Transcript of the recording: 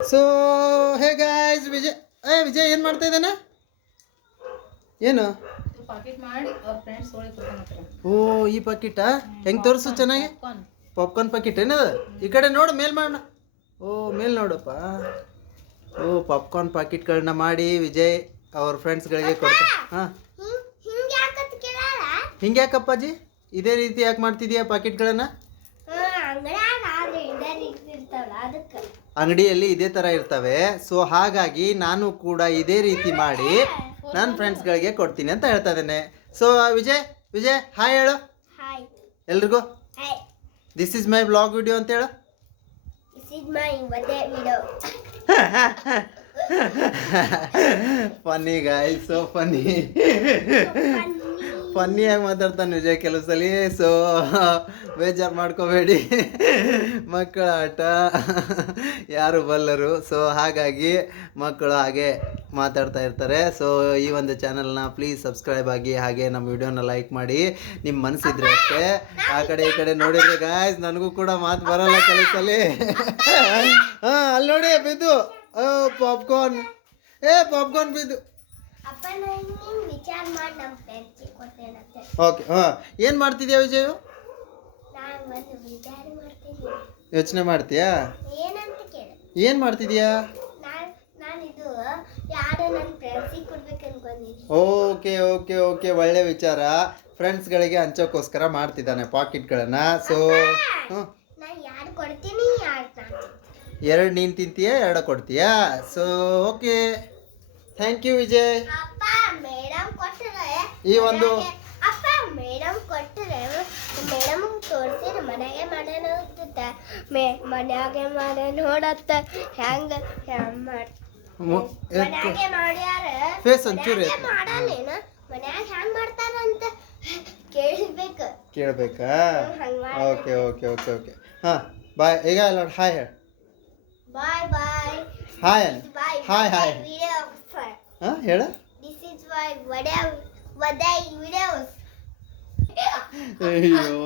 So hey guys Vijay ಏನು ಮಾಡ್ತಾ ಇದ್ದಾನೆ? ಏನು ಓ ಈ ಪಾಕಿಟಾ ಹೆಂಗೆ ತೋರಿಸು ಚೆನ್ನಾಗಿ. ಪಾಪ್ಕಾರ್ನ್ ಪಾಕಿಟ್ ಏನದು? ಈ ಕಡೆ ನೋಡು, ಮೇಲ್ ಮಾಡೋಣ. ಓ ಮೇಲ್ ನೋಡಪ್ಪ. ಓ ಪಾಪ್ಕಾರ್ನ್ ಪಾಕಿಟ್ಗಳನ್ನ ಮಾಡಿ ವಿಜಯ್ ಅವ್ರ ಫ್ರೆಂಡ್ಸ್ಗಳಿಗೆ ಕೊಡ್ತಾರೆ. ಹಾಂ ಹಿಂಗೆ ಯಾಕಪ್ಪಾಜಿ ಇದೇ ರೀತಿ ಯಾಕೆ ಮಾಡ್ತಿದೀಯ ಪಾಕಿಟ್ಗಳನ್ನ? ಅಂಗಡಿಯಲ್ಲಿ ಇದೇ ಥರ ಇರ್ತವೆ. ಸೊ ಹಾಗಾಗಿ ನಾನು ಕೂಡ ಇದೇ ರೀತಿ ಮಾಡಿ ನನ್ನ ಫ್ರೆಂಡ್ಸ್ಗಳಿಗೆ ಕೊಡ್ತೀನಿ ಅಂತ ಹೇಳ್ತಾ ಇದ್ದೇನೆ. ಸೊ ವಿಜಯ್ ಹಾಯ್ ಹೇಳು ಎಲ್ರಿಗೂ. This is my vlog video ಅಂತ ಹೇಳು. Funny guys, so funny. ಫನ್ನಿಯಾಗಿ ಮಾತಾಡ್ತಾನೆ ವಿಜಯ್ ಕೆಲವು ಸಲ. ಸೊ ಬೇಜಾರು ಮಾಡ್ಕೋಬೇಡಿ, ಮಕ್ಕಳ ಆಟ ಯಾರು ಬಲ್ಲರು. ಸೊ ಹಾಗಾಗಿ ಮಕ್ಕಳು ಹಾಗೆ ಮಾತಾಡ್ತಾ ಇರ್ತಾರೆ. ಸೊ ಈ ಒಂದು ಚಾನಲ್ನ ಪ್ಲೀಸ್ ಸಬ್ಸ್ಕ್ರೈಬ್ ಆಗಿ, ಹಾಗೆ ನಮ್ಮ ವಿಡಿಯೋನ ಲೈಕ್ ಮಾಡಿ. ನಿಮ್ಮ ಮನಸ್ಸಿದ್ರೆ ಅಷ್ಟೇ. ಆ ಕಡೆ ಈ ಕಡೆ ನೋಡಿದ್ರೆ ಗಾಯ್ಸ್ ನನಗೂ ಕೂಡ ಮಾತು ಬರಲ್ಲ ಕೆಲವು ಸಲ. ಹಾಂ ಅಲ್ಲಿ ನೋಡಿ ಬಿದ್ದು ಪಾಪ್ಕಾರ್ನ್. ಪಾಪ್ಕಾರ್ನ್ ಬಿದ್ದು. ಓಕೆ ಹಾಂ ಏನು ಮಾಡ್ತಿದ್ಯಾ ವಿಜಯ್? ಯೋಚನೆ ಮಾಡ್ತೀಯಾ? ಏನು ಮಾಡ್ತಿದ್ಯಾ? ಓಕೆ ಓಕೆ ಓಕೆ ಒಳ್ಳೆ ವಿಚಾರ. ಫ್ರೆಂಡ್ಸ್ಗಳಿಗೆ ಹಂಚೋಕ್ಕೋಸ್ಕರ ಮಾಡ್ತಿದ್ದಾನೆ ಪಾಕೆಟ್ಗಳನ್ನು. ಸೊ ಎರಡು ನೀನು ತಿಂತೀಯಾ, ಎರಡು ಕೊಡ್ತೀಯಾ? So okay, thank you Vijay. ಈ ಒಂದು ಮನ್ಯಾಗೆ ಮಾಡ ನೋಡತ್ತ ಹೆಂಗ ಫೇಸ್ ಒಂಚೂರು ಮಾಡಲ್ಲೇನ ಮನ್ಯಾಗ ಹೆಂಗ್ ಮಾಡ್ತಾರಂತ ಕೇಳ್ಬೇಕಾ? ಓಕೆ ಓಕೆ ಓಕೆ ಓಕೆ ಹಾಂ ಬಾಯ್. ಈಗ ನೋಡಿ ಹಾಯ್ ಹೇಳ. ಬಾಯ್ ಬಾಯ್. ಹಾಯ್ ಹಾಯ್ ಹಾಯ್ ಹಾಂ ಹೇಳ. This is why Vaday videos. ಅಯ್ಯೋ